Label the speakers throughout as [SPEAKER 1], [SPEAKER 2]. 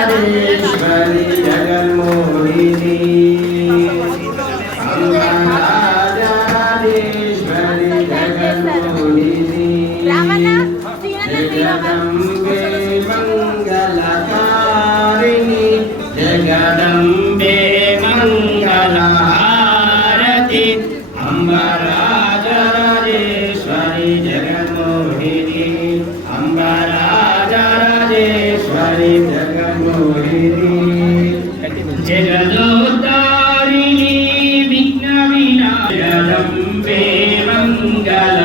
[SPEAKER 1] అంబలాధరేశ్వరి జగన్మోహిని. అంబలాధరేశ్వరి జగన్మోహిని. జగదంబే జగన్మోహిని అంబరాజరాజేశ్వరి జగన్మోహిని జగదోద్ధారిణి విఘ్న వినాశదంబే మంగళహారతి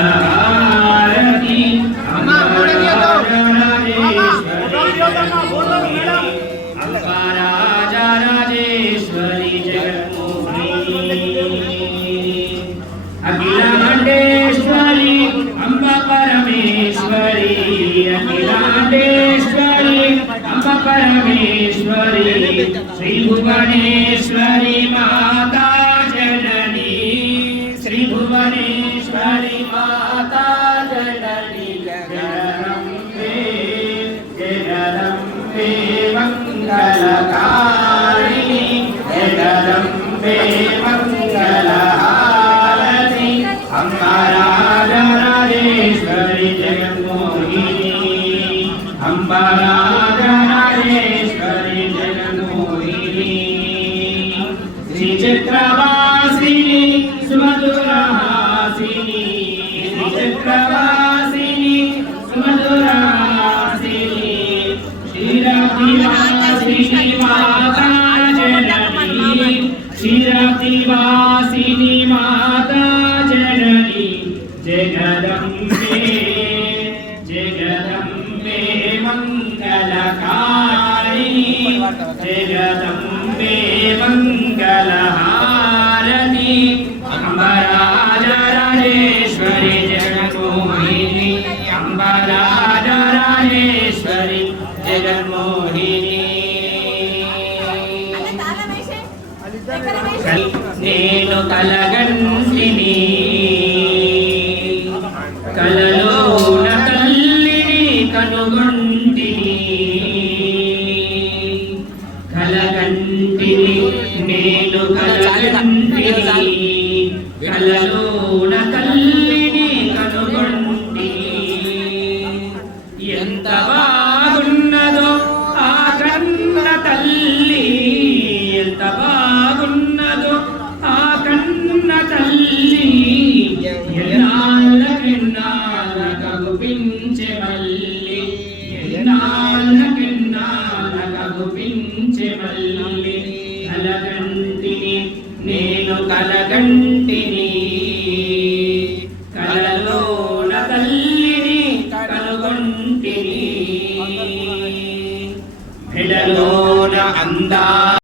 [SPEAKER 1] అంబరాజరాజేశ్వరి. జగన్మోహిని అఖిలాండేశ్వరి అఖిలాండేశ్వరి అంబ పరమేశ్వరి శ్రీ భువనేశ్వరి మాతా జనని. శ్రీ భువనేశ్వరి మాతా జనని. జగదంబే జగదంబే మంగళకారిణి. జగదంబే మంగళహారతి అంబరాజరాజేశ్వరి అంబరాజరాజేశ్వరి జగన్మోహిని. శ్రీ చక్రవాసిని సుమధురహాసిని శ్రీ మాతా జనని శ్రీరతివాసిని మాతా జనని జగదంబే జగదంబే మంగళహారతి అంబరాజరాజేశ్వరి జగన్మోహిని అంబరాజరాజేశ్వరి జగన్మోహిని నేను కలగంటిని కలలోన తల్లిని కనుగొంటిని. కలగంటిని నేను కలగంటిని కలలోన తల్లిని ఎంత బాగున్నదో ఆ కన్న తల్లి కలగంటిని. కలలోన తల్లిని కనుగొంటిని. మెడలోన అందా